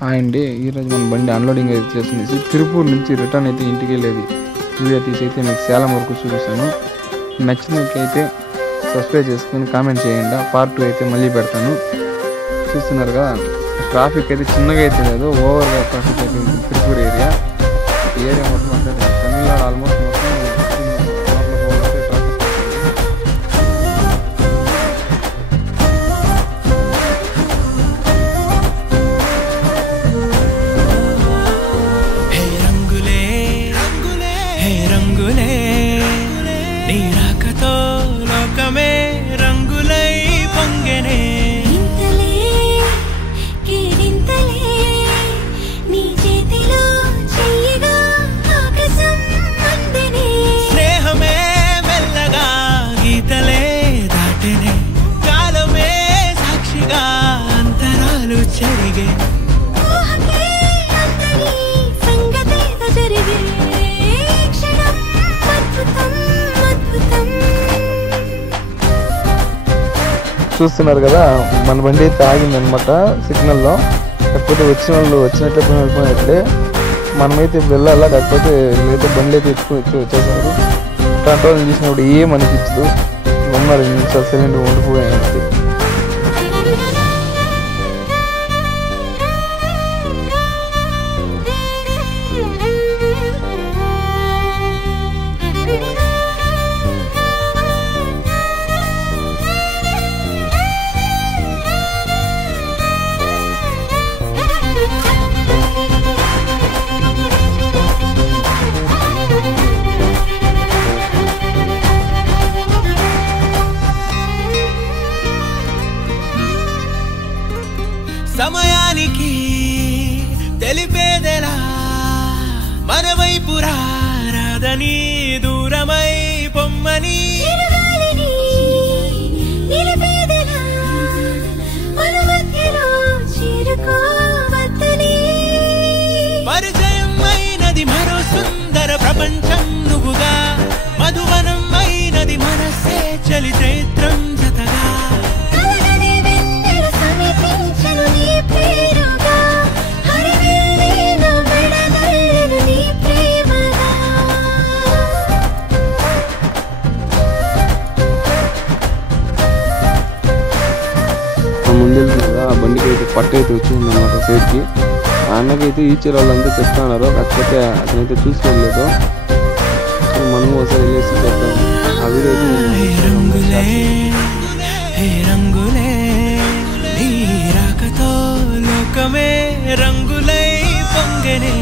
Hi అండి, ఈరోజు మన బండి అన్లోడింగ్ అయితే చేస్తుంది. తిరుపూర్ నుంచి రిటర్న్ అయితే ఇంటికి వెళ్ళేది వీడియో తీసి అయితే మీకు చాలా వరకు చూపిస్తాను. నచ్చినట్లయితే సబ్స్క్రైబ్ చేసుకుని కామెంట్ చేయండి. పార్ట్ 2 అయితే మళ్ళీ పెడతాను. చూస్తున్నారు కదా, ట్రాఫిక్ అయితే చిన్నగా అయితే లేదు, ఓవర్గా ట్రాఫిక్ అయితే ఉంది. తిరుపూర్ ఏరియా మొత్తం అంటే తమిళనాడు ఆల్మోస్ట్ మొత్తం చూస్తున్నారు కదా, మన బండి అయితే ఆగిందనమాట సిగ్నల్లో. కాకపోతే వచ్చిన వాళ్ళు వచ్చినట్లే వెళ్ళిపోయినట్లే, మనమైతే వెళ్ళాలా. కాకపోతే వీళ్ళైతే బండి అయితే ఎత్తుకుని వచ్చేసారు. కంట్రోల్ చేసినప్పుడు ఏం అనిపించదు, ఉన్నారు నిమిషాలు సిలిండర్ ఉండిపోయాయి. సమయానికి తెలిపేదెలా, మన వైపు రాదని దూరమై పొమ్మని పరిచయం అయినది మరో సుందర ప్రపంచం నువ్వుగా, మధువనం అయినది మనసే చలి చైత్రం జతగా. ముందు ఆ బండికి అయితే పట్టు అయితే వచ్చింది అన్నమాట సైడ్కి. ఆ అన్నకైతే ఈచర్ వాళ్ళంతా చెప్తున్నారు, కాకపోతే అతనైతే చూసుకోలేదు. మనము ఒకసారి వెళ్ళేసి చెప్తాం. ఆ వీడియో రంగులై పొంగనే